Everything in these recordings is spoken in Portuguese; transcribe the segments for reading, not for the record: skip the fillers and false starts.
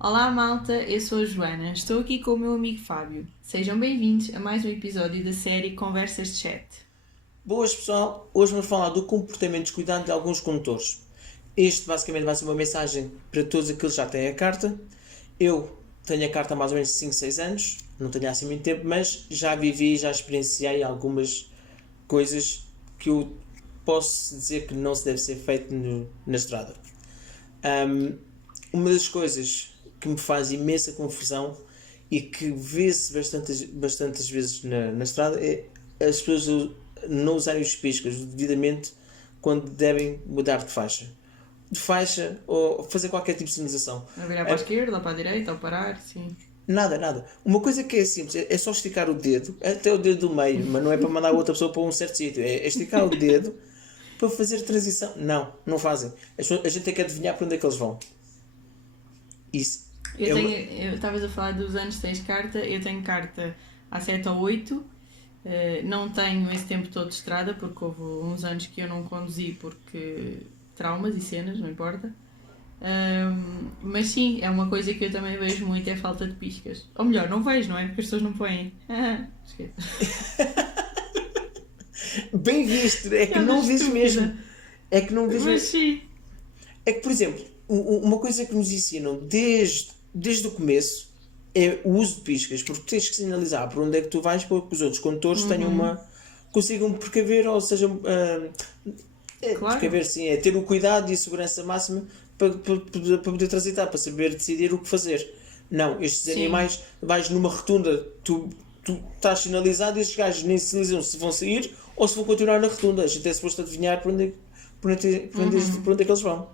Olá malta, eu sou a Joana, estou aqui com o meu amigo Fábio. Sejam bem-vindos a mais um episódio da série Conversas de Chat. Boas pessoal, hoje vamos falar do comportamento descuidado de alguns condutores. Este basicamente vai ser uma mensagem para todos aqueles que já têm a carta. Eu tenho a carta há mais ou menos 5, 6 anos, não tenho assim muito tempo, mas já vivi, já experienciei algumas coisas que eu posso dizer que não se deve ser feito na estrada. Um, uma das coisas que me faz imensa confusão e que vê-se bastantes vezes na estrada é as pessoas não usarem os piscas devidamente quando devem mudar de faixa ou fazer qualquer tipo de sinalização. A virar para a É, esquerda ou para a direita ou parar, sim. nada. Uma coisa que é simples é só esticar o dedo, até o dedo do meio, mas não é para mandar a outra pessoa para um certo sítio, é esticar o dedo para fazer transição. Não fazem. A gente tem que adivinhar para onde é que eles vão. Isso Eu é tenho, uma. estavas a falar dos anos que tens carta, eu tenho carta há 7 ou 8. Não tenho esse tempo todo de estrada porque houve uns anos que eu não conduzi porque traumas e cenas, não importa. Mas sim, é uma coisa que eu também vejo muito, é a falta de piscas. Ou melhor, não vejo, não é? Porque as pessoas não põem. Esquece. Bem visto, é que Piada não vês mesmo. estúpida. É que não vês Mas mesmo. sim. É que, por exemplo, uma coisa que nos ensinam desde o começo é o uso de piscas, porque tens que sinalizar para onde é que tu vais para que os outros condutores tenham uma. Consigam precaver, ou seja, Claro. precaver sim, é ter o cuidado e a segurança máxima para poder transitar, para saber decidir o que fazer. Não, estes Sim. animais, vais numa rotunda, tu estás sinalizado e estes gajos nem sinalizam se vão sair ou se vão continuar na rotunda. A gente é suposto adivinhar para onde é que eles vão.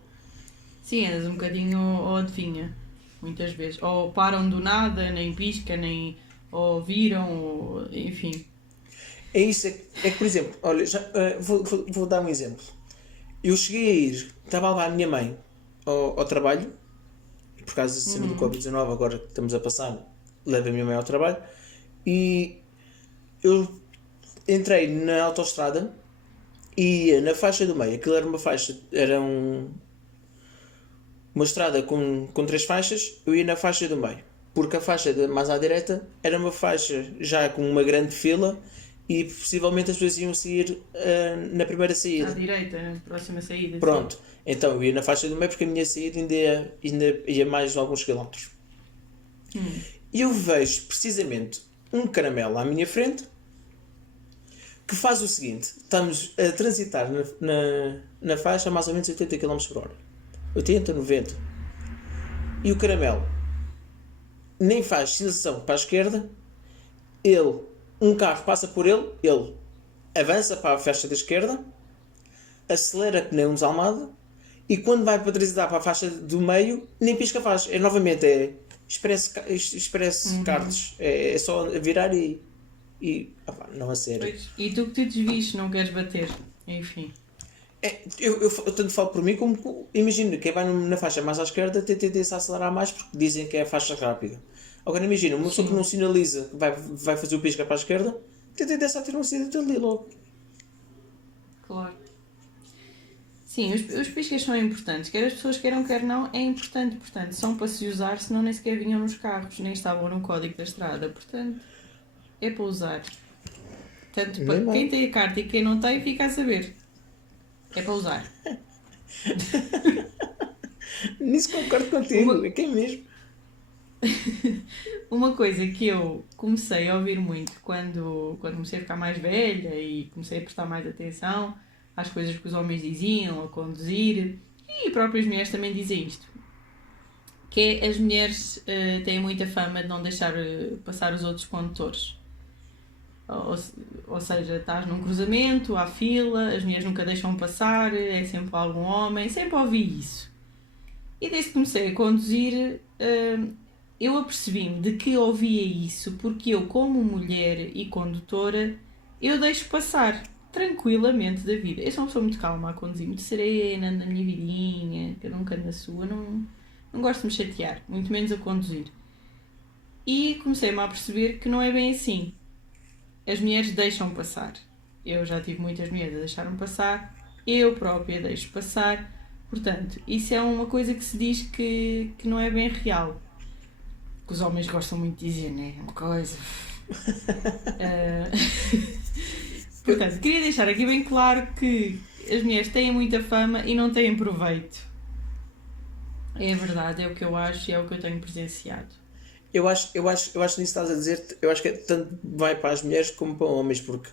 Sim, andas um bocadinho ou adivinha. Muitas vezes. Ou param do nada, nem pisca, nem. Ou viram, ou. Enfim. É isso, é que por exemplo, olha, vou dar um exemplo. Eu cheguei a ir, estava lá a minha mãe ao trabalho, por causa da cena do Covid-19, agora que estamos a passar, leva a minha mãe ao trabalho, e eu entrei na autoestrada e ia na faixa do meio. Aquilo era uma faixa, uma estrada com três faixas, eu ia na faixa do meio. Porque a faixa mais à direita era uma faixa já com uma grande fila e possivelmente as pessoas iam sair na primeira À saída. direita, próxima saída, sim. Pronto, então eu ia na faixa do meio porque a minha saída ainda ia mais alguns quilómetros. E eu vejo precisamente um caramelo à minha frente que faz o seguinte: estamos a transitar na faixa a mais ou menos 80 km por hora, 80, 90, e o caramelo nem faz sinalização para a esquerda, ele, um carro passa por ele avança para a faixa da esquerda, acelera que nem um desalmado, e quando vai para transitar para a faixa do meio, nem pisca faz. É novamente, express cards. É só virar não a sério. Pois. E tu que te desviste, não queres bater. Enfim. Eu tanto falo por mim como imagino quem vai na faixa mais à esquerda tem tendência a acelerar mais porque dizem que é a faixa rápida. Agora imagina, uma pessoa que Sim, não sinaliza que vai fazer o pisca para a esquerda tem tendência a ter um acidente ali logo. claro. Sim, os piscas são importantes. Quer as pessoas queiram, quer não, é importante. Portanto, são para se usar, senão nem sequer vinham nos carros, nem estavam no código da estrada. Portanto, é para usar. Tanto para Mesmo quem é. tem a carta e quem não tem, fica a saber. É para usar. Nisso concordo contigo, Uma, é que é mesmo. uma coisa que eu comecei a ouvir muito quando comecei a ficar mais velha e comecei a prestar mais atenção às coisas que os homens diziam, a conduzir, e próprias mulheres também dizem isto, que é as mulheres têm muita fama de não deixar passar os outros condutores. Ou, ou seja, estás num cruzamento, há fila, as mulheres nunca deixam passar, é sempre algum homem, sempre ouvi isso. E desde que comecei a conduzir, eu apercebi-me de que ouvia isso porque eu, como mulher e condutora, eu deixo passar tranquilamente da vida. Eu sou uma pessoa muito calma a conduzir, muito serena, na minha vidinha, cada um canta na sua, não gosto de me chatear, muito menos a conduzir. E comecei-me a perceber que não é bem assim. As mulheres deixam passar. Eu já tive muitas mulheres a deixar-me passar, eu própria deixo passar. Portanto, isso é uma coisa que se diz que não é bem real. que os homens gostam muito de dizer, né? Uma coisa. Portanto, queria deixar aqui bem claro que as mulheres têm muita fama e não têm proveito. É verdade, é o que eu acho e é o que eu tenho presenciado. Eu acho nisso que estás a dizer, eu acho que tanto vai para as mulheres como para homens, porque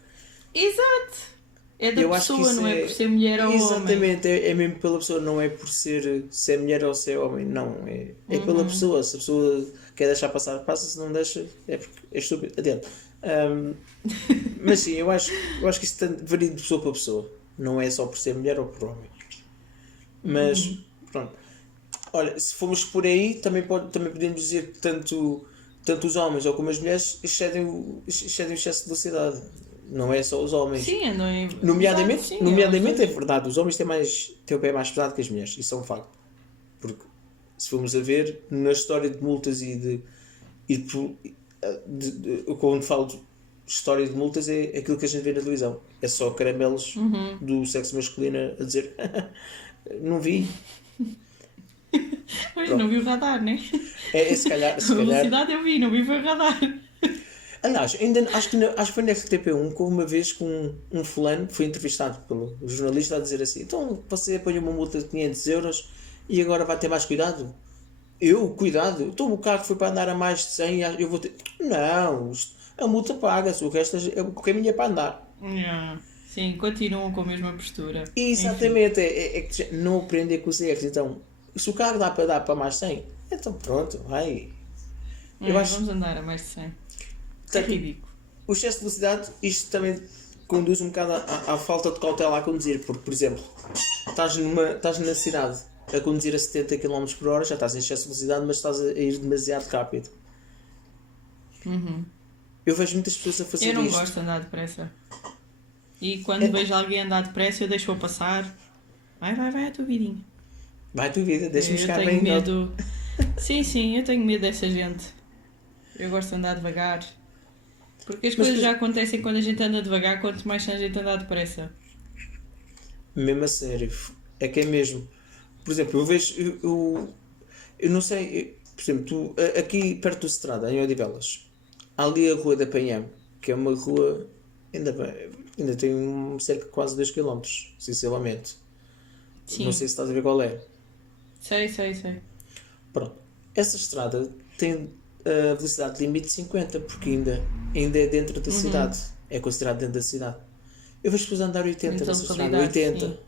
Exato! É da eu acho que pessoa, isso não é por ser mulher ou homem. exatamente, é mesmo pela pessoa, não é por ser se é mulher ou se é homem, não, é pela pessoa. Se a pessoa quer deixar passar, passa, se não deixa, é porque é estúpido. Adiante. Mas sim, eu acho que isso varia de pessoa para pessoa, não é só por ser mulher ou por homem. Mas pronto. Olha, se formos por aí, também podemos dizer que tanto os homens ou como as mulheres excedem o excesso de velocidade. Não é só os homens. Sim, andam em... Nomeadamente, Exato, sim, nomeadamente é eles- verdade, os homens têm o pé mais pesado que as mulheres. Isso é um facto. Porque, se formos a ver, na história de multas quando falo de história de multas, é aquilo que a gente vê na televisão. É só caramelos do sexo masculino a dizer não vi. Pois, Pronto. não vi o radar, né? Se calhar. A velocidade eu vi, não vi foi o radar. Aliás, acho que foi na RTP1 que houve uma vez que um fulano foi entrevistado pelo jornalista a dizer assim: então você apanhou uma multa de 500 euros e agora vai ter mais cuidado? Cuidado? Então o carro foi para andar a mais de 100 eu vou ter. Não, a multa paga-se, o resto o caminho é para andar. Yeah. Sim, continuam com a mesma postura. Exatamente, é que não aprender com os erros. Então, se o carro dá para dar para mais 100, então pronto, vai. Eu acho Vamos andar a mais de 100. É que ridículo. o excesso de velocidade, isto também conduz um bocado à falta de cautela a conduzir, porque, por exemplo, estás na cidade a conduzir a 70 km por hora, já estás em excesso de velocidade, mas estás a ir demasiado rápido. Eu vejo muitas pessoas a fazer Eu não isto. gosto de andar depressa. E quando vejo alguém andar depressa, eu deixo-o passar. Vai a tua vidinha. Vai a tua vida, deixa-me Eu chegar tenho bem. medo. Sim, eu tenho medo dessa gente. Eu gosto de andar devagar. Porque as coisas já acontecem quando a gente anda devagar, quanto mais a gente andar depressa. Mesmo a sério, é que é mesmo. Por exemplo, eu vejo, eu não sei, por exemplo, aqui perto do Estrada, em Odivelas, há ali a Rua da Panhã, que é uma rua, ainda tem cerca de quase 2 km, sinceramente. Sim. Não sei se estás a ver qual é. Sei. Pronto, essa estrada tem a velocidade limite de 50, porque ainda é dentro da cidade, é considerado dentro da cidade. Eu vejo pessoas a andar 80 Dentro da nessa estrada, localidade, 80.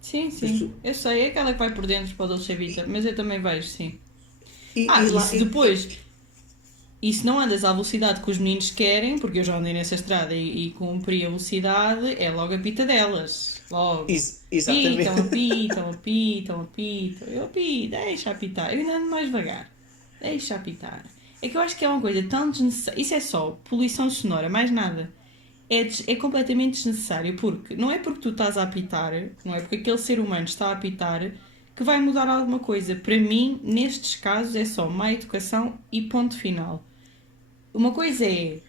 Sim. Eu sei, é aquela que vai por dentro para o Dolce Vita, mas eu também vejo, sim. E Isso depois. E se não andas à velocidade que os meninos querem, porque eu já andei nessa estrada e cumpri a velocidade, é logo a pita delas. Logo. Exatamente. Apitam. Eu apito, deixa apitar. Eu ainda ando mais devagar. Deixa apitar. É que eu acho que é uma coisa tão desnecessária. Isso é só poluição sonora, mais nada. É completamente desnecessário, porque não é porque tu estás a apitar, não é porque aquele ser humano está a apitar que vai mudar alguma coisa. Para mim, nestes casos, é só má educação e ponto final. Uma coisa é,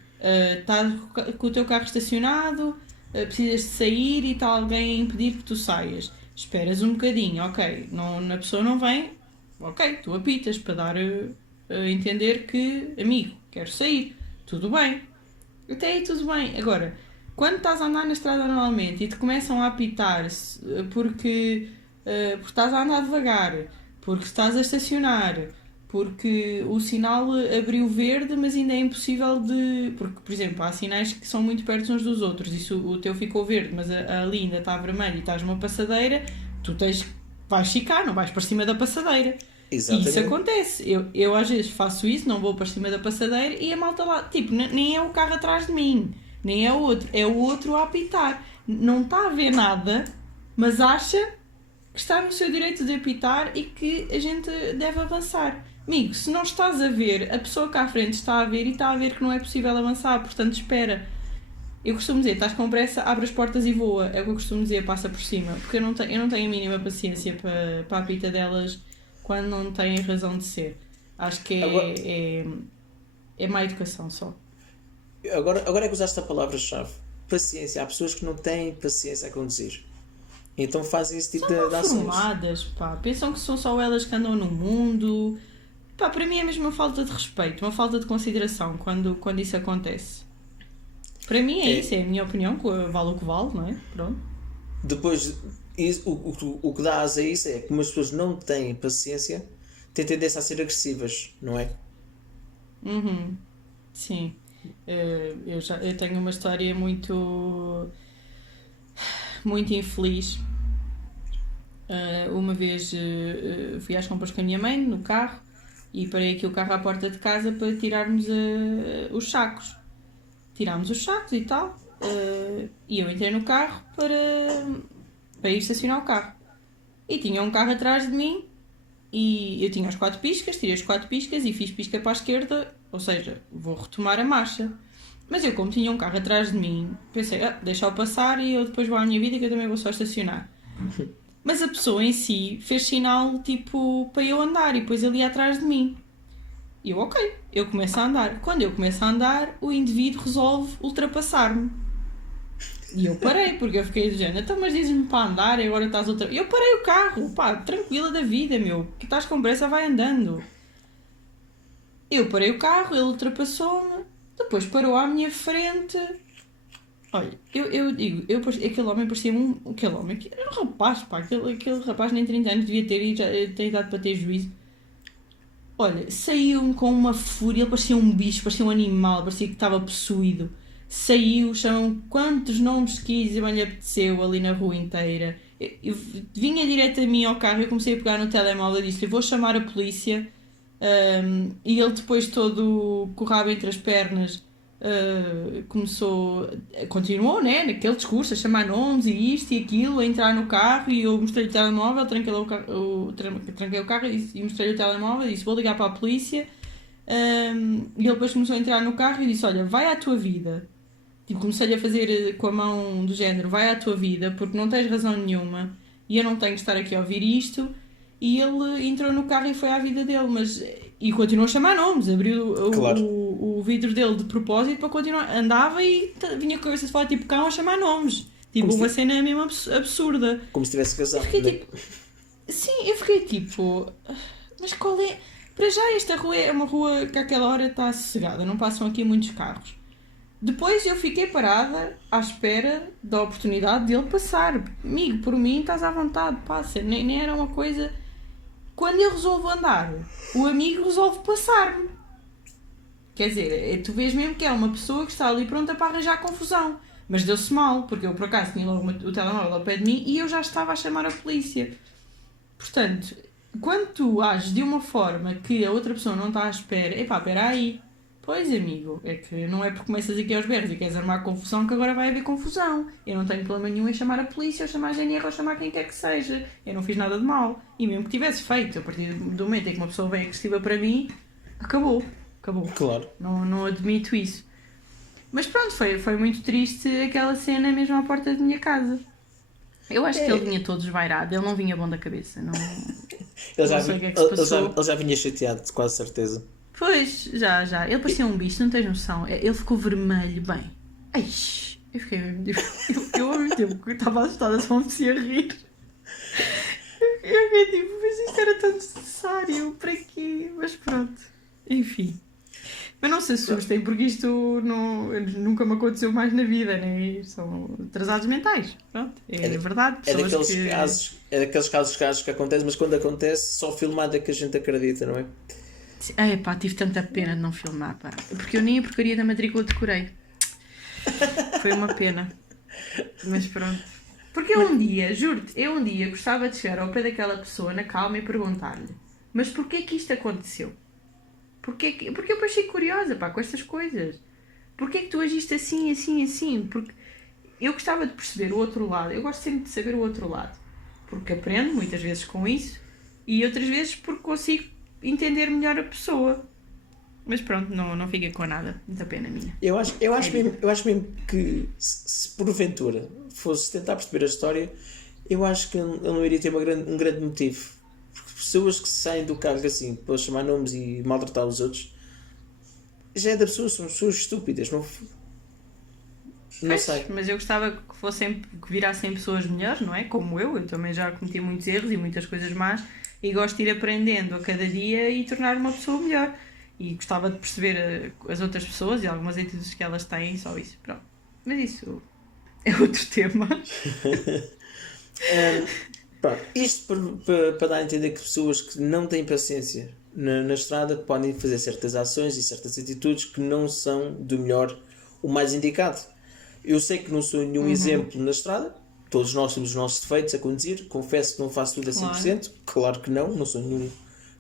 estás com o teu carro estacionado, precisas de sair e está alguém a impedir que tu saias. Esperas um bocadinho, ok, a pessoa não vem, ok, tu apitas para dar a entender que, amigo, quero sair, tudo bem. Até aí tudo bem. Agora, quando estás a andar na estrada normalmente e te começam a apitar porque estás a andar devagar, porque estás a estacionar, porque o sinal abriu verde, mas ainda é impossível de... Porque, por exemplo, há sinais que são muito perto uns dos outros e se o teu ficou verde, mas ali ainda está vermelho e estás numa passadeira, vais ficar, não vais para cima da passadeira. Exatamente. E isso acontece. Eu às vezes faço isso, não vou para cima da passadeira e a malta lá, tipo, nem é o carro atrás de mim, nem é o outro a apitar. Não está a ver nada, mas acha que está no seu direito de apitar e que a gente deve avançar. Amigo, se não estás a ver, a pessoa cá à frente está a ver e está a ver que não é possível avançar, portanto espera. Eu costumo dizer, estás com pressa, abre as portas e voa. É o que eu costumo dizer, passa por cima. Porque eu não tenho a mínima paciência para a pita delas quando não têm razão de ser. Acho que é má educação só. Agora é que usaste a palavra-chave. Paciência. Há pessoas que não têm paciência a conduzir. Então fazem esse tipo de ações. São formadas, pá. Pensam que são só elas que andam no mundo. Pá, para mim é mesmo uma falta de respeito, uma falta de consideração quando isso acontece. Para mim é isso, é a minha opinião, vale o que vale, não é? Pronto. Depois, o que dá asa a isso é que umas pessoas não têm paciência, têm tendência a ser agressivas, não é? Uhum. Sim. Eu tenho uma história muito infeliz. Uma vez fui às compras com a minha mãe no carro e parei aqui o carro à porta de casa para tirarmos os sacos. Tirámos os sacos e tal. E eu entrei no carro para ir estacionar o carro. E tinha um carro atrás de mim e eu tinha os 4 piscas, tirei os 4 piscas e fiz pisca para a esquerda, ou seja, vou retomar a marcha. Mas eu, como tinha um carro atrás de mim, pensei, deixa-o passar e eu depois vou à minha vida que eu também vou só estacionar. Mas a pessoa em si fez sinal tipo para eu andar e depois ele ia atrás de mim. E eu, ok, eu começo a andar. Quando eu começo a andar, o indivíduo resolve ultrapassar-me. E eu parei, porque eu fiquei do género, então mas dizes-me para andar e agora estás outra... Eu parei o carro, pá, tranquila da vida, meu. Que estás com pressa, vai andando. Eu parei o carro, ele ultrapassou-me, depois parou à minha frente. Olha, eu digo, aquele homem parecia aquele homem, era um rapaz, pá, aquele rapaz nem 30 anos devia ter e já tem idade para ter juízo. Olha, saiu-me com uma fúria, ele parecia um bicho, parecia um animal, parecia que estava possuído. Saiu, chamam quantos nomes quis e bem lhe apeteceu ali na rua inteira. Eu vinha direto a mim ao carro, eu comecei a pegar no telemóvel e disse-lhe, vou chamar a polícia. E ele depois todo com o rabo entre as pernas continuou, né, naquele discurso a chamar nomes e isto e aquilo, a entrar no carro e eu mostrei-lhe o telemóvel, tranquei o carro e mostrei-lhe o telemóvel e disse, vou ligar para a polícia. E ele depois começou a entrar no carro e disse, olha, vai à tua vida. Tipo, comecei-lhe a fazer com a mão do género, vai à tua vida, porque não tens razão nenhuma e eu não tenho que estar aqui a ouvir isto. E ele entrou no carro e foi à vida dele, e continuou a chamar nomes, abriu o vidro dele de propósito para continuar, andava e vinha com a cabeça de fora tipo cão a chamar nomes, tipo uma cena mesmo absurda. Como se tivesse casado. Sim, eu fiquei tipo, mas qual é? Para já esta rua é uma rua que àquela hora está sossegada, não passam aqui muitos carros. Depois eu fiquei parada à espera da oportunidade dele passar. Amigo, por mim estás à vontade, passa. Nem era uma coisa... Quando eu resolvo andar, o amigo resolve passar-me. Quer dizer, tu vês mesmo que é uma pessoa que está ali pronta para arranjar confusão. Mas deu-se mal, porque eu por acaso tinha logo o telemóvel ao pé de mim e eu já estava a chamar a polícia. Portanto, quando tu ages de uma forma que a outra pessoa não está à espera, epá, espera aí. Pois, amigo, é que não é porque começas aqui aos berros e queres armar confusão que agora vai haver confusão. Eu não tenho problema nenhum em chamar a polícia, ou chamar a GNR, ou chamar quem quer que seja. Eu não fiz nada de mal. E mesmo que tivesse feito, a partir do momento em que uma pessoa vem agressiva para mim, acabou. Claro. Não admito isso. Mas pronto, foi muito triste aquela cena mesmo à porta da minha casa. Eu acho que ele vinha todo desvairado, ele não vinha bom da cabeça. Não sei o que é que se passou. Ele já vinha chateado, com quase certeza. Pois, já. Ele parecia um bicho, não tens noção. Ele ficou vermelho, bem. Eish, eu fiquei mesmo. Eu ao mesmo tempo que estava assustada, só me apetecia rir. Eu fiquei tipo, mas isto era tão necessário, para quê? Mas pronto, enfim. Mas não se assustem, porque isto nunca me aconteceu mais na vida, né? São atrasados mentais. Pronto, é verdade. É daqueles casos que acontecem, mas quando acontece, só filmado é que a gente acredita, não é? Ai pá, tive tanta pena de não filmar, pá. Porque eu nem a porcaria da matrícula decorei. Foi uma pena. Mas pronto. Porque eu um dia gostava de chegar ao pé daquela pessoa na calma e perguntar-lhe, mas porquê que isto aconteceu? Porque eu achei curiosa, pá, com estas coisas. Porquê que tu agiste assim? Porque eu gostava de perceber o outro lado. Eu gosto sempre de saber o outro lado. Porque aprendo muitas vezes com isso e outras vezes porque consigo entender melhor a pessoa. Mas pronto, não fica com nada. Muita pena minha. Eu acho mesmo que se porventura fosse tentar perceber a história, eu acho que ele não iria ter um grande motivo. Porque pessoas que saem do carro assim para chamar nomes e maltratar os outros, já é da pessoa, são pessoas estúpidas. Não sei. Mas eu gostava que virassem pessoas melhores, não é? Como eu também já cometi muitos erros e muitas coisas más. e gosto de ir aprendendo a cada dia e tornar uma pessoa melhor. E gostava de perceber as outras pessoas e algumas atitudes que elas têm, só isso. Pronto. Mas isso é outro tema. Pronto, isto para dar a entender que pessoas que não têm paciência na estrada podem fazer certas ações e certas atitudes que não são do melhor, o mais indicado. Eu sei que não sou nenhum exemplo na estrada, todos nós temos os nossos defeitos a conduzir, confesso que não faço tudo a 100%, claro que não sou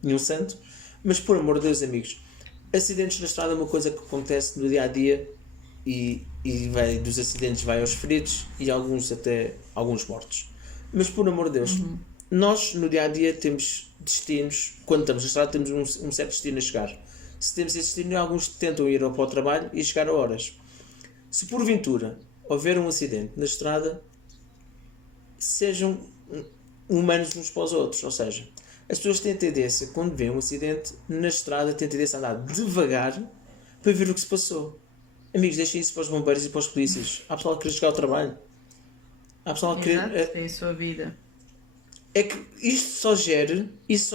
nenhum santo, mas por amor de Deus, amigos, acidentes na estrada é uma coisa que acontece no dia a dia e vai, dos acidentes vai aos feridos e alguns mortos. Mas por amor de Deus, nós no dia a dia temos destinos, quando estamos na estrada temos um certo destino a chegar. Se temos esse destino, alguns tentam ir para o trabalho e chegar a horas. Se porventura houver um acidente na estrada, sejam humanos uns para os outros, ou seja, as pessoas têm tendência, quando vêem um acidente na estrada, têm tendência a andar devagar para ver o que se passou. Amigos, deixem isso para os bombeiros e para os polícias. Há pessoal que quer chegar ao trabalho. Há pessoal que Exato, tem a sua vida. É que isto só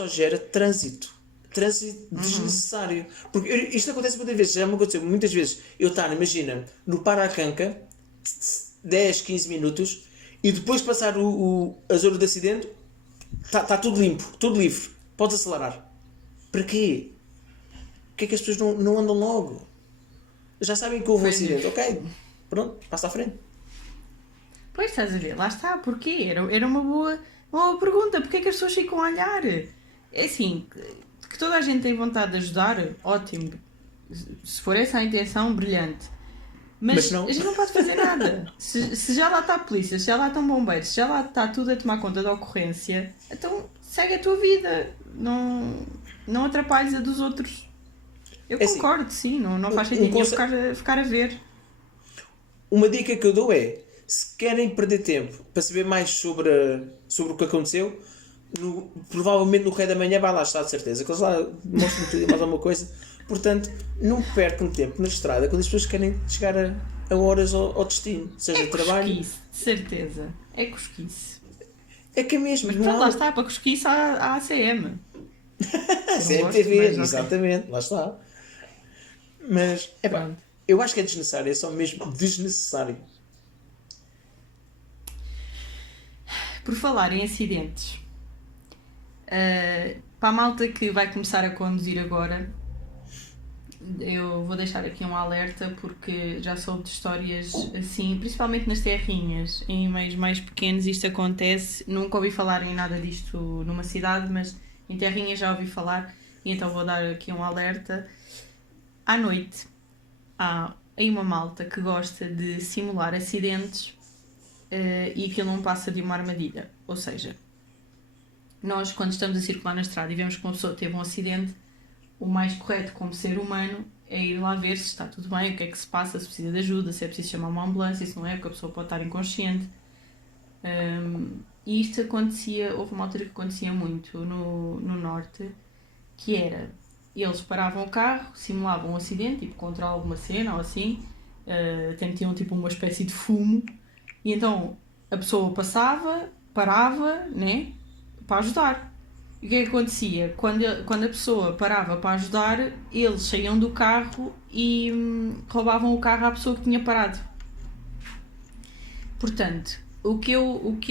gera trânsito. Trânsito desnecessário. Porque isto acontece muitas vezes, já me aconteceu muitas vezes. Eu estar, imagina, no Paracanca, 10, 15 minutos, e depois de passar a zona de acidente, está tudo limpo, tudo livre. Podes acelerar. Para quê? Porquê é que as pessoas não andam logo? Já sabem que houve um acidente, ok? Pronto, passa à frente. Pois estás a ver, lá está, porquê? Era uma boa pergunta, porquê é que as pessoas ficam a olhar? É assim, que toda a gente tem vontade de ajudar, ótimo. Se for essa a intenção, brilhante. Mas não. A gente não pode fazer nada. Se já lá está a polícia, se já lá estão bombeiros, se já lá está tudo a tomar conta da ocorrência, então segue a tua vida. Não atrapalhes a dos outros. Eu concordo, assim, sim, não faz sentido ficar a ver. Uma dica que eu dou é, se querem perder tempo para saber mais sobre o que aconteceu, provavelmente no Rei da Manhã vai lá estar de certeza, que eles lá mostram tudo e mais alguma coisa. Portanto, não percam tempo na estrada quando as pessoas querem chegar a horas ao destino, seja trabalho. Cosquice, de certeza. É cosquice. É que é mesmo. Mas pronto, lá está, para cosquice há ACM. CMTV, exatamente, okay. Lá está. Mas, eu acho que é desnecessário, é só mesmo desnecessário. Por falar em acidentes, para a malta que vai começar a conduzir agora, eu vou deixar aqui um alerta porque já soube de histórias assim, principalmente nas terrinhas, em meios mais pequenos isto acontece. Nunca ouvi falar em nada disto numa cidade, mas em terrinhas já ouvi falar e então vou dar aqui um alerta. À noite há aí uma malta que gosta de simular acidentes e aquilo não passa de uma armadilha. Ou seja, nós quando estamos a circular na estrada e vemos que uma pessoa teve um acidente, o mais correto como ser humano é ir lá ver se está tudo bem, o que é que se passa, se precisa de ajuda, se é preciso chamar uma ambulância, se não é, porque a pessoa pode estar inconsciente. E isto houve uma altura que acontecia muito no norte, que era, eles paravam o carro, simulavam um acidente, tipo contra alguma cena ou assim, até metiam tipo uma espécie de fumo, e então a pessoa parava, né, para ajudar. E o que é que acontecia? Quando a pessoa parava para ajudar, eles saíam do carro e roubavam o carro à pessoa que tinha parado. Portanto, o que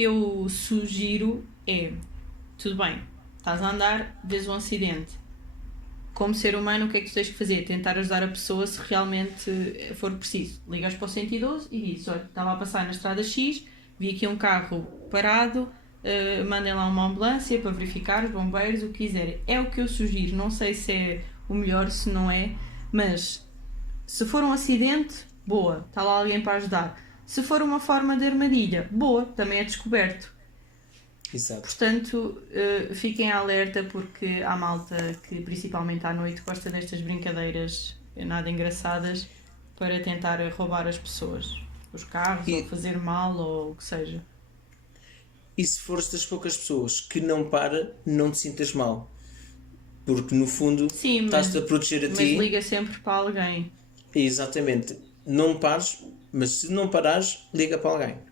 eu sugiro é, tudo bem, estás a andar, vês um acidente. Como ser humano, o que é que tu tens que fazer? Tentar ajudar a pessoa se realmente for preciso. Ligas para o 112 e dizes, olha, estava a passar na estrada X, vi aqui um carro parado, mandem lá uma ambulância para verificar, os bombeiros, o que quiserem. É o que eu sugiro, não sei se é o melhor, se não é, mas se for um acidente, boa, está lá alguém para ajudar. Se for uma forma de armadilha, boa, também é descoberto. Exato. Portanto, fiquem alerta porque há malta que principalmente à noite gosta destas brincadeiras nada engraçadas para tentar roubar as pessoas, os carros, ou fazer mal ou o que seja. E se fores das poucas pessoas que não para, não te sintas mal. Porque no fundo estás-te a proteger a ti. Mas liga sempre para alguém. Exatamente. Não pares, mas se não parares, liga para alguém.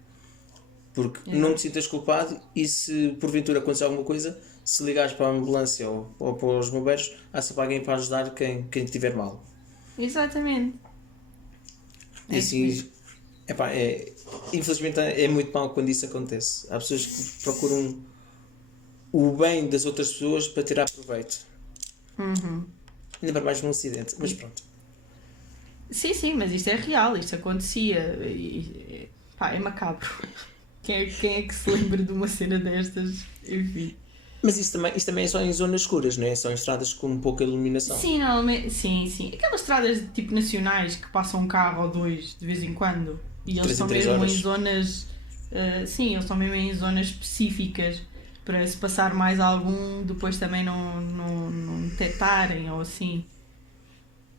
Porque não te sintas culpado e se porventura acontecer alguma coisa, se ligares para a ambulância ou para os bombeiros, há sempre alguém para ajudar quem estiver mal. Exatamente. E É isso mesmo. assim, epá, infelizmente é muito mal quando isso acontece. Há pessoas que procuram o bem das outras pessoas para tirar proveito. Ainda para mais num acidente, mas pronto. Sim, sim, mas isto é real, isto acontecia. Pá, é macabro. Quem é que se lembra de uma cena destas? Enfim. Mas isso também é só em zonas escuras, não é? Só em estradas com pouca iluminação. Sim, normalmente, sim, sim. Aquelas estradas tipo nacionais que passam um carro ou dois de vez em quando. E eles 3 em estão 3 mesmo em horas. zonas. Sim, eles estão mesmo em zonas específicas para se passar mais algum, depois também não detectarem ou assim.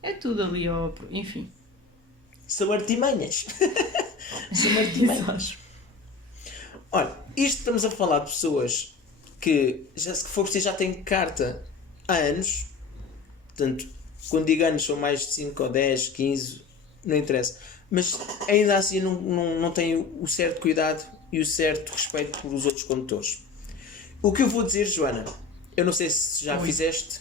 É tudo ali, ó, enfim. São artimanhas. São artimanhas. Olha, isto estamos a falar de pessoas que, já, se for preciso, já têm carta há anos. Portanto, quando digo anos, são mais de 5 ou 10, 15, não interessa. Mas ainda assim não têm o certo cuidado e o certo respeito pelos outros condutores. O que eu vou dizer, Joana, eu não sei se já Oi. fizeste,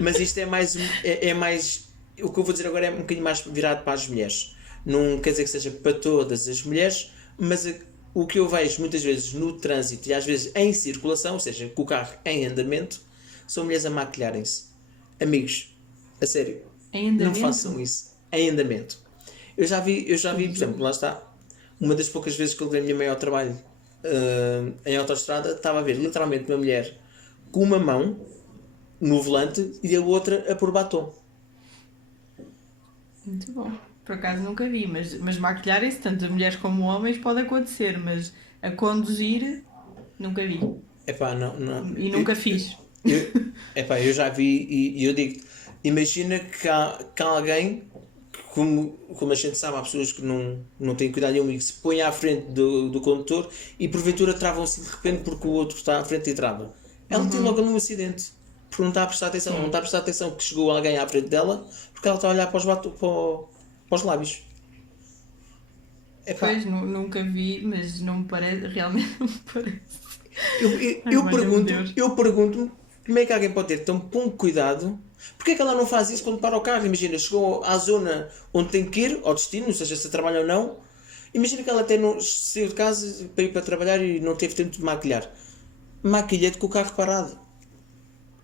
mas isto é mais, é mais. O que eu vou dizer agora é um bocadinho mais virado para as mulheres. Não quer dizer que seja para todas as mulheres, mas o que eu vejo muitas vezes no trânsito e às vezes em circulação, ou seja, com o carro em andamento, são mulheres a maquilharem-se. Amigos, a sério, Em não andamento? façam isso. Em andamento. Eu já vi, por exemplo, lá está, uma das poucas vezes que eu levei a minha mãe ao trabalho em autoestrada, estava a ver literalmente uma mulher com uma mão no volante e a outra a pôr batom. Muito bom. Por acaso nunca vi, mas maquilharem-se, tanto mulheres como homens, pode acontecer, mas a conduzir, nunca vi. Epá, não. E nunca fiz. Eu já vi e eu digo, imagina que há alguém, como a gente sabe, há pessoas que não têm cuidado nenhum e que se põem à frente do condutor e porventura travam-se de repente porque o outro está à frente e trava. Ela tem logo um acidente. Porque não está a prestar atenção. Não está a prestar atenção que chegou alguém à frente dela porque ela está a olhar para os lábios. Epá, Pois, nunca vi, mas não me parece, realmente não me parece. Ai, eu valha-me Deus. pergunto como é que alguém pode ter tão pouco cuidado. Porque é que ela não faz isso quando para o carro? Imagina, chegou à zona onde tem que ir, ao destino, seja se trabalha ou não. Imagina que ela até não saiu de casa para ir para trabalhar e não teve tempo de maquilhar. Maquilha-te com o carro parado.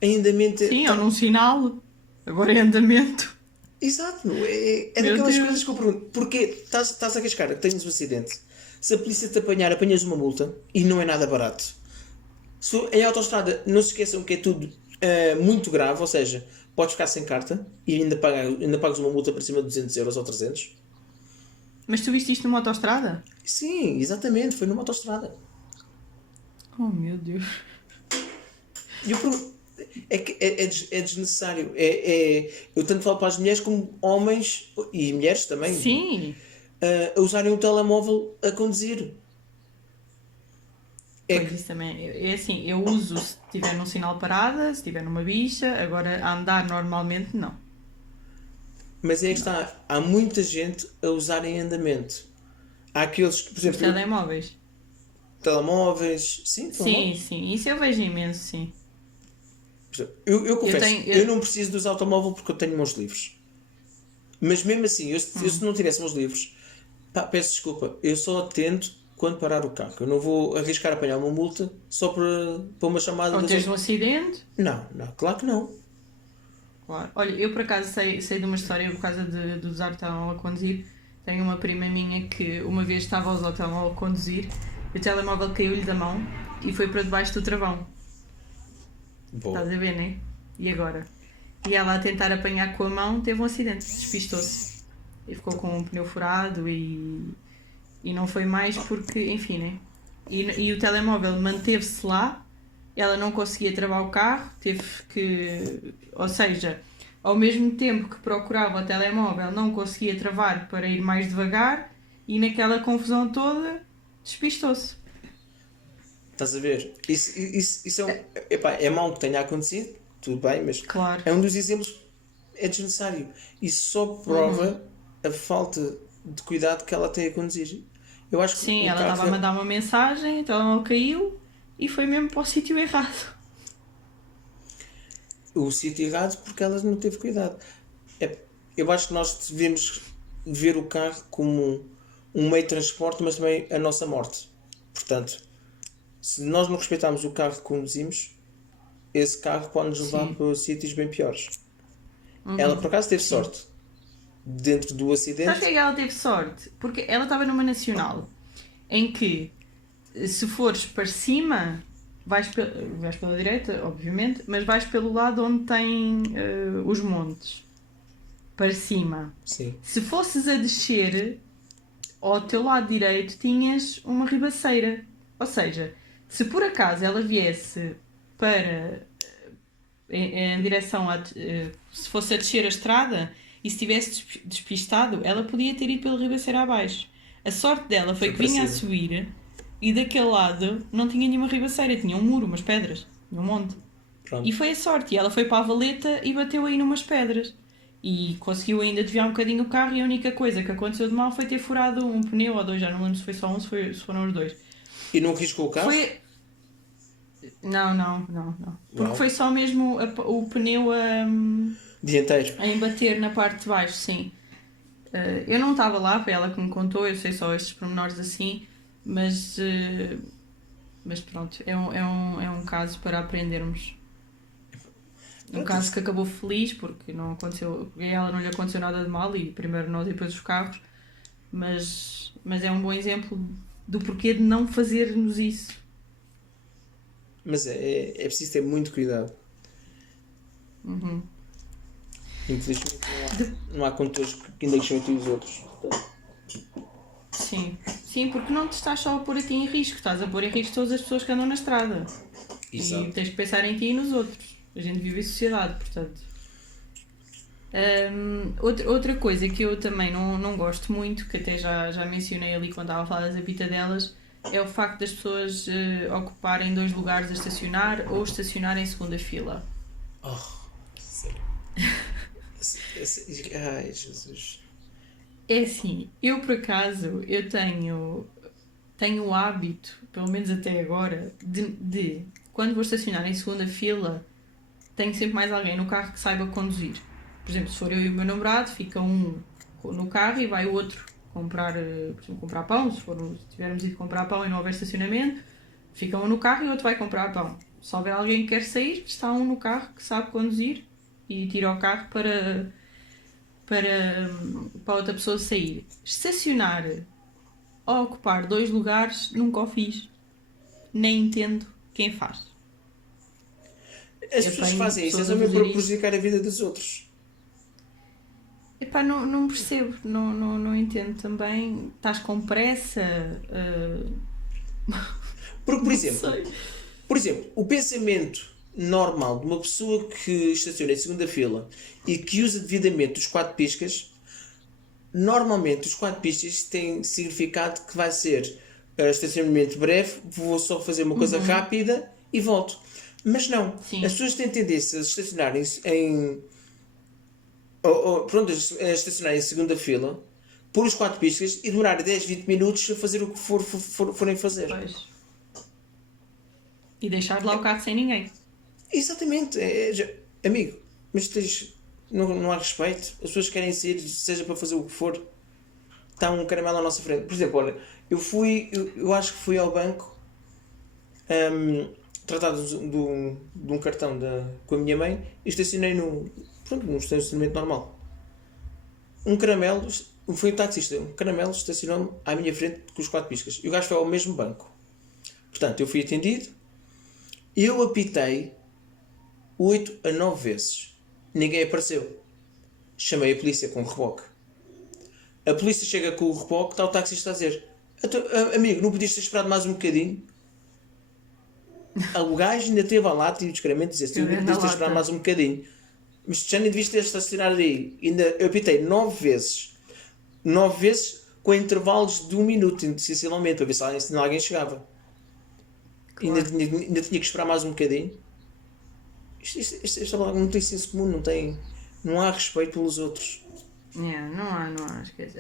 Em andamento. Sim, ou num sinal. Agora é andamento. Exato, é Meu daquelas Deus. coisas que eu pergunto. Porquê estás a arriscar que tens um acidente? Se a polícia te apanhar, apanhas uma multa e não é nada barato. Se em autoestrada, não se esqueçam que é tudo muito grave, ou seja, podes ficar sem carta e ainda pagas uma multa para cima de 200 euros ou 300. Mas tu viste isto numa autoestrada? Sim, exatamente, foi numa autoestrada. Oh meu Deus. E eu pergunto, é desnecessário. Eu tanto falo para as mulheres como homens e mulheres também Sim. a usarem o telemóvel a conduzir. É Pois que isso também. É assim, eu uso se estiver num sinal parada, se estiver numa bicha, agora a andar normalmente não. Mas é que está, há muita gente a usar em andamento. Há aqueles que, por Os exemplo, telemóveis. telemóveis, sim, Sim, telemóveis. sim. Isso eu vejo imenso, sim. Por exemplo, eu Eu confesso, tenho. eu não preciso de usar o telemóvel porque eu tenho meus livros. Mas mesmo assim, eu se não tivesse meus livros, pá, peço desculpa, eu só atendo quando parar o carro. Eu não vou arriscar apanhar uma multa só para uma chamada Ou das tens um outras. acidente. Não, claro que não. Claro. Olha, eu por acaso sei de uma história por causa de usar o telemóvel a conduzir. Tenho uma prima minha que uma vez estava a usar o telemóvel a conduzir e o telemóvel caiu-lhe da mão e foi para debaixo do travão. Boa. Estás a ver, né? E agora? E ela a tentar apanhar com a mão teve um acidente, despistou-se. E ficou com um pneu furado e não foi mais porque, enfim, né? E o telemóvel manteve-se lá, ela não conseguia travar o carro, teve que. Ou seja, ao mesmo tempo que procurava o telemóvel, não conseguia travar para ir mais devagar e naquela confusão toda despistou-se. Estás a ver? Isso é, epá, é mau que tenha acontecido, tudo bem, mas Claro. é um dos exemplos, é desnecessário. Isso só prova a falta de cuidado que ela tem a conduzir. Eu acho que Sim, o ela estava a carro. mandar uma mensagem, o telemóvel caiu e foi mesmo para o sítio errado. O sítio errado porque ela não teve cuidado. Eu acho que nós devemos ver o carro como um meio de transporte, mas também a nossa morte. Portanto, se nós não respeitarmos o carro que conduzimos, esse carro pode nos levar Sim. para sítios bem piores. Ela por acaso teve sorte. Dentro do Sabes acidente. que é que ela teve sorte? Porque ela estava numa nacional em que, se fores para cima, vais pela direita, obviamente, mas vais pelo lado onde tem os montes. Para cima. Sim. Se fosses a descer, ao teu lado direito tinhas uma ribaceira. Ou seja, se por acaso ela viesse para em direção se fosse a descer a estrada e se tivesse despistado, ela podia ter ido pela ribaceira abaixo. A sorte dela foi que para vinha a cima. subir e daquele lado não tinha nenhuma ribaceira, tinha um muro, umas pedras, tinha um monte. Pronto. E foi a sorte, e ela foi para a valeta e bateu aí numas pedras. E conseguiu ainda desviar um bocadinho o carro, e a única coisa que aconteceu de mal foi ter furado um pneu ou dois, já não lembro se foi só um, se foram os dois. E não riscou o carro? Foi. Não. Porque Uau. foi só mesmo o pneu Dianteiro. a embater na parte de baixo, sim. Eu não estava lá, foi ela que me contou, eu sei só estes pormenores assim, mas pronto, é um caso para aprendermos. Um caso que acabou feliz, porque não aconteceu, porque a ela não lhe aconteceu nada de mal, e primeiro nós e depois os carros, mas é um bom exemplo do porquê de não fazermos isso. Mas é preciso ter muito cuidado. Uhum. Infelizmente não há condutores que ainda respeitem os outros. Sim, porque não te estás só a pôr a ti em risco, estás a pôr em risco todas as pessoas que andam na estrada. Exato. E tens que pensar em ti e nos outros. A gente vive em sociedade, portanto. Outra coisa que eu também não gosto muito, que até já mencionei ali quando estava a falar das apitadelas, é o facto das pessoas ocuparem 2 lugares a estacionar ou estacionar em segunda fila. Sério. Ai, Jesus. É assim, eu por acaso, eu tenho o hábito, pelo menos até agora, de quando vou estacionar em segunda fila, tenho sempre mais alguém no carro que saiba conduzir. Por exemplo, se for eu e o meu namorado, fica um no carro e vai o outro comprar, por exemplo, comprar pão. Se tivermos ido comprar pão e não houver estacionamento, fica um no carro e o outro vai comprar pão. Se houver alguém que quer sair, está um no carro que sabe conduzir e tira o carro para outra pessoa sair. Estacionar ou ocupar 2 lugares, nunca o fiz. Nem entendo quem faz. As pessoas que fazem isso é só mesmo para prejudicar a vida dos outros. Epá, não percebo, não entendo também. Estás com pressa? Porque, Sei. por exemplo, o pensamento normal de uma pessoa que estaciona em segunda fila e que usa devidamente os 4 piscas, normalmente os 4 piscas têm significado que vai ser estacionamento breve, vou só fazer uma coisa rápida e volto. Mas não, Sim. as pessoas têm tendência a estacionarem a estacionar em segunda fila, pôr os 4 piscas e demorar 10, 20 minutos a fazer o que forem fazer. Pois. E deixar lá o carro sem ninguém. Exatamente, amigo, mas não há respeito. As pessoas querem sair, seja para fazer o que for. Está um caramelo à nossa frente. Por exemplo, olha, eu acho que fui ao banco tratar de um cartão com a minha mãe e estacionei num estacionamento normal. Um caramelo, foi um taxista, um caramelo estacionou-me à minha frente com os 4 piscas. E o gajo foi ao mesmo banco. Portanto, eu fui atendido, eu apitei 8 a 9 vezes. Ninguém apareceu. Chamei a polícia com o reboque. A polícia chega com o reboque, está o taxista a dizer: amigo, não podias ter esperado mais um bocadinho? O gajo ainda teve a lata e o descaramento dizer: não podias ter esperado mais um bocadinho. Mas já nem devias ter estacionado aí. Eu apitei 9 vezes. 9 vezes com intervalos de 1 minuto, sensivelmente, para ver se alguém chegava. Claro. Ainda tinha que esperar mais um bocadinho. Isto não tem senso comum, não há respeito pelos outros. Não há. Esquece.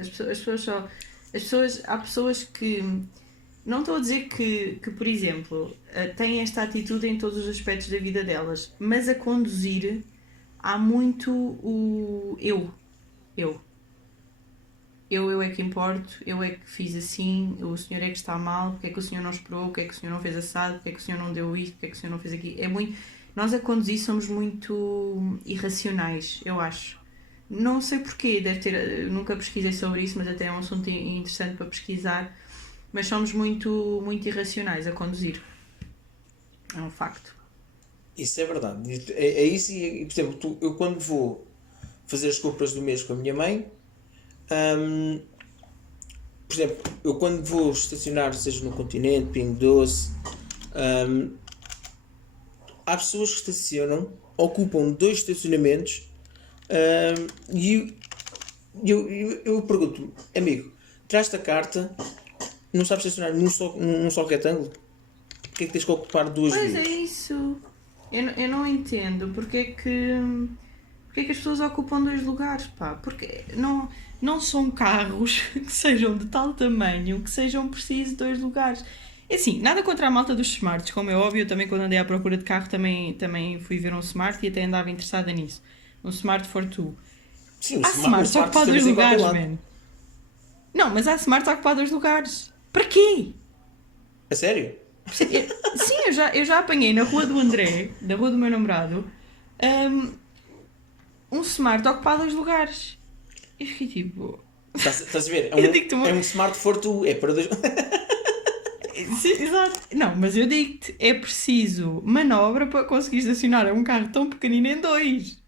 Há pessoas que não estou a dizer que, por exemplo, têm esta atitude em todos os aspectos da vida delas, mas a conduzir há muito o eu. Eu é que importo, eu é que fiz assim, o senhor é que está mal, porque é que o senhor não esperou, porque é que o senhor não fez assado, porque é que o senhor não deu isto, porque é que o senhor não fez aquilo. É muito... Nós a conduzir somos muito irracionais, eu acho. Não sei porquê, deve ter... Nunca pesquisei sobre isso, mas até é um assunto interessante para pesquisar. Mas somos muito, muito irracionais a conduzir. É um facto. Isso é verdade. É isso e, por exemplo, eu quando vou fazer as compras do mês com a minha mãe, hum, por exemplo, eu quando vou estacionar, seja no Continente, Pingo Doce, hum, há pessoas que estacionam, ocupam 2 estacionamentos, e eu pergunto, amigo, traz-te a carta, não sabes estacionar num só retângulo? Porque é que tens que ocupar duas Pois é vias? isso. Eu não entendo porque é que as pessoas ocupam 2 lugares, pá. Porque não são carros que sejam de tal tamanho que sejam precisos 2 lugares. É assim, nada contra a malta dos smarts, como é óbvio, eu também quando andei à procura de carro também fui ver um smart e até andava interessada nisso. Um smart for two. Sim, Há o smarts a smart ocupar fica 2 em qualquer lugares, lado. man. Não, mas há smarts a ocupar 2 lugares. Para quê? A sério? Sim, eu já apanhei na rua do André, da rua do meu namorado, um smart a ocupar 2 lugares. E fiquei tipo. Estás a ver? Eu digo-te É uma. um smart for two, é para dois. Sim, exato. Não, mas eu digo-te, é preciso manobra para conseguir estacionar um carro tão pequenino em 2.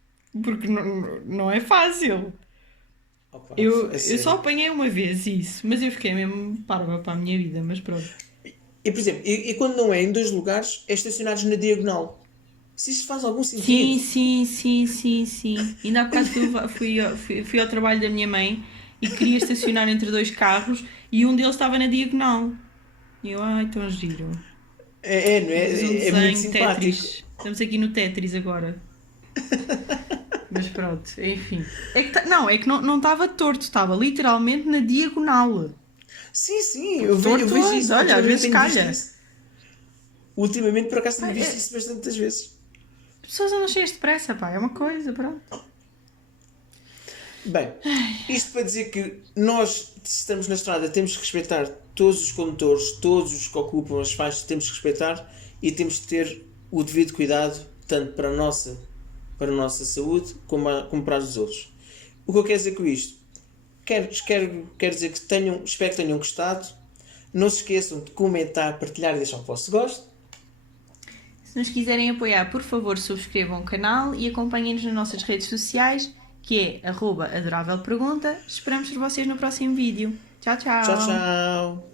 Porque não é fácil. Opa, Eu, a eu só sério. apanhei uma vez isso, mas eu fiquei mesmo parva para a minha vida, mas pronto. E por exemplo, e quando não é em 2 lugares, é estacionados na diagonal. Se isso faz algum Sim, sentido. sim, sim, sim, sim. Ainda há bocado fui ao trabalho da minha mãe e queria estacionar entre 2 carros e um deles estava na diagonal. E eu, ai, tão giro. Não Fiz um é? É muito desenho, simpático. Tetris. Estamos aqui no Tetris agora. Mas pronto, enfim. É que não estava torto, estava literalmente na diagonal. Sim, sim, Porque eu torto, vejo isso. olha, às Ultimamente vezes tenho visto calha. isso. Ultimamente, por acaso, Pá, tenho visto isso bastantes vezes. as pessoas andam cheias de pressa, pá, é uma coisa, pronto. Bem, isto para dizer que nós, se estamos na estrada, temos que respeitar todos os condutores, todos os que ocupam as faixas, temos que respeitar e temos que ter o devido cuidado, tanto para a nossa saúde, como para a dos outros. O que eu quero dizer com isto? Quero dizer que espero que tenham gostado. Não se esqueçam de comentar, partilhar e deixar o vosso gosto. Se nos quiserem apoiar, por favor, subscrevam o canal e acompanhem-nos nas nossas redes sociais, que é @adorávelpergunta. Esperamos por vocês no próximo vídeo. Tchau, Tchau, tchau! tchau!